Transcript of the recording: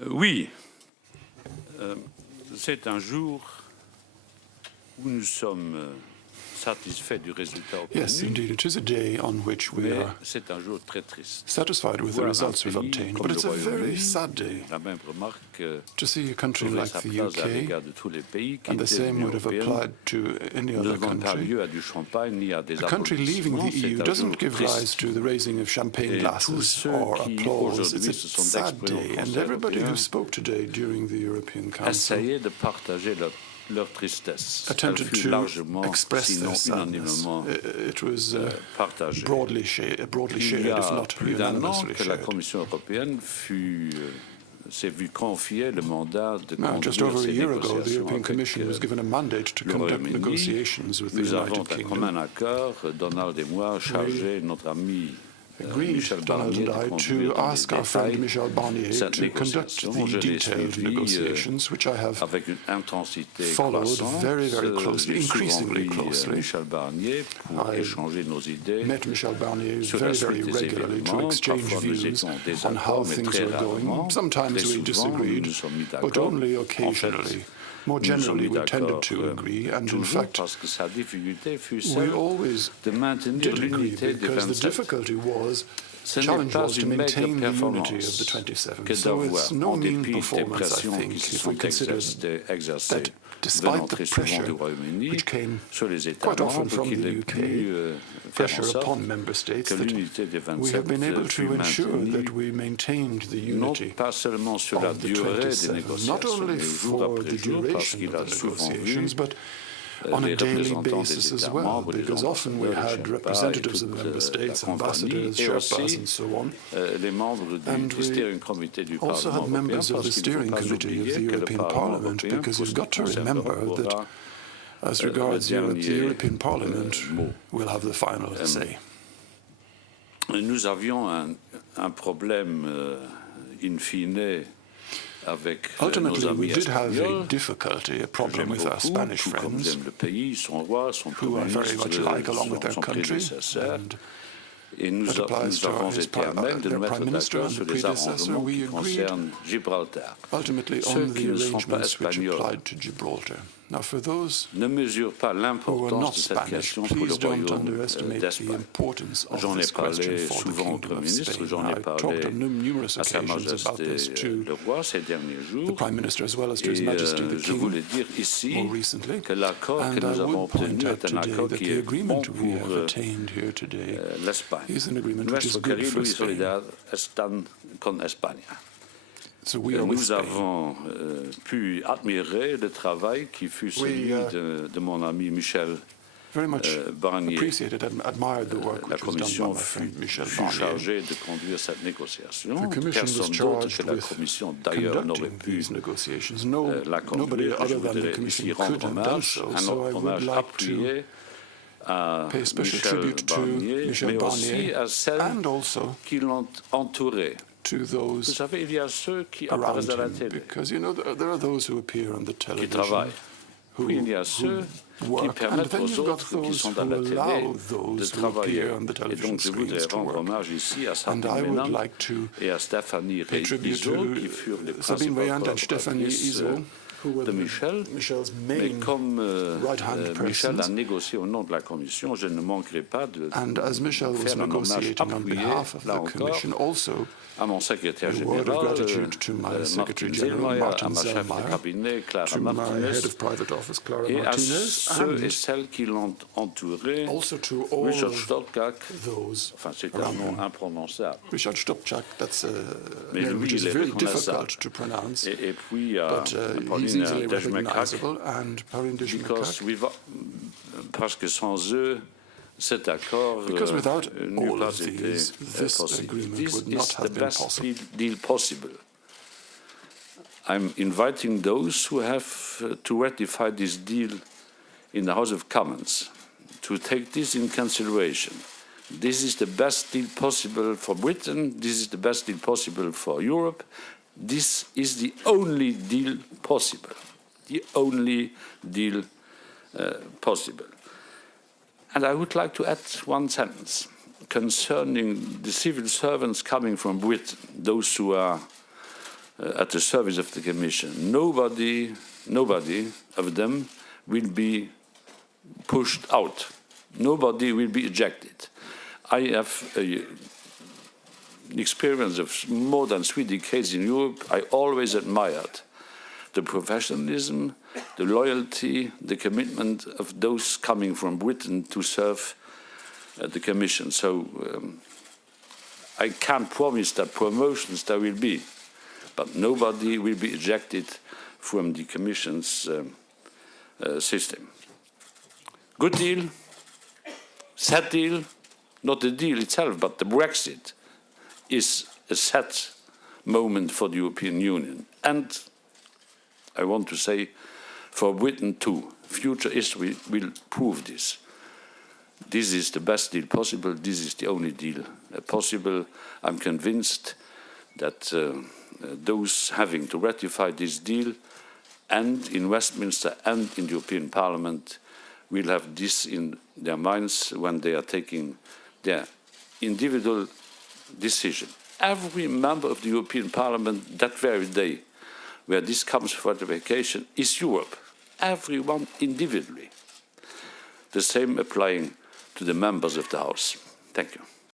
Oui, c'est un jour où nous sommes satisfaits du résultat Yes, obtenu, indeed, it is a day on which we mais are c'est un jour très triste. satisfied with the Voir un results we've pays obtained, comme but le it's a very Royaume-Uni, sad day la même remarque to see a country trouver like sa the place à UK, l'égard de tous les pays qui and the étaient same l'Union would have européenne. applied to any Ne other demande pas country. lieu à du champagne ni à des A country leaving applaudissements, the c'est EU un jour doesn't give rise triste. to the raising of champagne Et tous glasses ceux or qui applause. aujourd'hui It's se a sont sad exprimés au day, and Conseil everybody who européen spoke today during the European Council essayaient de partager leur tristesse. Elle attempted fut to largement, express sinon their sadness. unanimement, It was partagée. broadly shared, Il y if a not plus d'un an unanimously que la shared. Commission européenne s'est vue confier le mandat de Now, just conduire over a ces year ago, the négociations European avec Commission was given a mandate to le conduct Royaume-Uni. negotiations with the Nous avons United un Kingdom. commun accord, Donald et moi, chargé notre ami Agreed, Michel Donald Barnier and I, de conduire to dans ask les our friend détails Michel Barnier cette to conduct négociation. the Je l'ai detailed suivi negotiations, which I have avec une intensité followed croissante. very, very closely, J'ai souvent increasingly pris closely. Michel Barnier pour I échanger nos idées met Michel Barnier sur la very, suite very des regularly to événements. exchange Parfois nous views étions des on how accords, mais things très were going. rarement. Sometimes Très we souvent, nous disagreed, nous sommes mis but d'accord. only En fait, occasionally. More nous nous sommes generally, mis we tended d'accord to agree, and in toujours fact, parce que sa difficulté fut we celle always de maintenir did agree l'unité des because the 27. difficulty was, Ce n'est challenge pas was to une maintain maigre the unity of performance the 27. que So d'avoir, it's no en mean dépit des performance, I pressions think, qui se if we sont consider exercées that despite venant the très souvent pressure du Royaume-Uni which came sur les États quite often membres from qu'il the ait UK, pu faire en pressure sorte upon member states, que that l'unité des we have 27 been able fut to ensure maintenue that we maintained the non unity pas seulement sur la of the durée des 27, not négociations, only mais jour for après the jour, parce duration qu'il of a the souvent vu negotiations, but on a les daily représentants basis des as États well, membres, les because often we ambassadeurs, had les representatives Sherpas of the et member toute states, la compagnie, ambassadors, et Sherpas, aussi and so on. les membres And du we steering committee du also Parlement had européen, members of the parce qu'il ne faut steering pas committee of oublier the que le European Parlement Parlement, européen, because pour you've ce qui got to concerne remember l'Europe, that aura as le regards Europe, the dernier European Parliament mot. will have the final say. Nous avions un problème in fine avec Ultimately, nos we amis did have a espagnols, difficulty, a problem with our Spanish tout comme friends, j'aime le pays, son roi, son who I premier very much ministre, like, along with their son country, prédécesseur. and Et nous that applies to avons his été à même de their nous mettre Prime Minister d'accord and sur the les predecessor. arrangements We qui agreed concernent Gibraltar. ultimately Ceux on qui the ne sont pas arrangements which espagnols applied to Gibraltar. Now, for those ne mesurent pas who are not l'importance de cette Spanish, question pour le please don't royaume underestimate the d'Espagne. importance of J'en ai this question parlé for the souvent au Kingdom Premier of ministre, Spain. j'en ai I've parlé talked on numerous à Sa occasions about this Majesté to le roi ces derniers the jours. Prime Minister as well as to His Et Majesty the je King voulais dire ici more recently. que l'accord que And I nous avons would point obtenu out est un today accord that qui the est bon agreement we pour have attained here today l'Espagne. is an agreement which is Nuestro good querido for y Spain. solidaridad están con España. So we are with Nous Spain. avons pu admirer le travail qui fut celui de mon ami Michel very much Barnier. appreciated and admired the work La which was done by Commission my friend Michel fut Barnier. chargée de conduire cette négociation. The Commission was Personne d'autre charged que la with Commission, d'ailleurs, n'aurait conducting pu these negotiations. la Nobody conduire. Je other than the voudrais Commission ici could rendre have done hommage, so. un So I would hommage like to appuyé à pay special Michel tribute to Barnier, Michel mais aussi Barnier à celles and also qui l'ont entouré. to Vous those savez, il y a ceux qui around apparaissent à la him, télé, because you know there are those who appear on the qui television travaillent. who Puis il y a ceux qui work, and permettent then aux you've got autres qui those sont à who la télé allow de those who travailler. appear on the Et television donc je voudrais screens to rendre work. hommage ici à And Sabine I would Weyand like to et à Stéphanie pay tribute Rizzo, qui furent les to Sabine Weyand and principales Stephanie collaboratrices Izzo, who were de Michel. Michel's Mais main comme right-hand Michel a persons. négocié au nom de la Commission, je ne manquerai pas de And as Michel was faire un hommage negotiating on appuyé, behalf of là the encore, Commission, also à mon secrétaire a word of général, gratitude to my Secretary Martin General, Zellmeyer, à Martin ma chef de Zellmeyer, cabinet, Clara to my Martinez, head of private office, Clara et à Martinez, ceux et and celles qui l'ont entouré, also to all Richard of Stolkak, those enfin c'est un around nom him. imprononçable, Richard Stopchak, that's a mais name lui which is il est very reconnaissable. difficult to pronounce, Et puis à but he's Pauline easily Dejmekak, recognizable, and Pauline because Dejmekak, parce que sans eux, cet accord because without n'eût all pas of été these, this possible. agreement This would is not the have been best possible. deal possible. I'm inviting those who have to ratify this deal in the House of Commons to take this in consideration. This is the best deal possible for Britain. This is the best deal possible for Europe. This is the only deal possible. The only deal possible. And I would like to add one sentence concerning the civil servants coming from Britain, those who are at the service of the Commission. Nobody of them will be pushed out. Nobody will be ejected. I have experience of more than 3 decades in Europe. I always admired the professionalism, the loyalty, the commitment of those coming from Britain to serve the Commission. So I can't promise that promotions there will be, but nobody will be ejected from the Commission's system. Good deal, sad deal, not the deal itself, but the Brexit is a sad moment for the European Union. And I want to say for Britain too. Future history will prove this. This is the best deal possible. This is the only deal possible. I'm convinced that those having to ratify this deal and in Westminster and in the European Parliament will have this in their minds when they are taking their individual decision. Every member of the European Parliament that very day where this comes for ratification is Europe, everyone individually. The same applying to the members of the House. Thank you.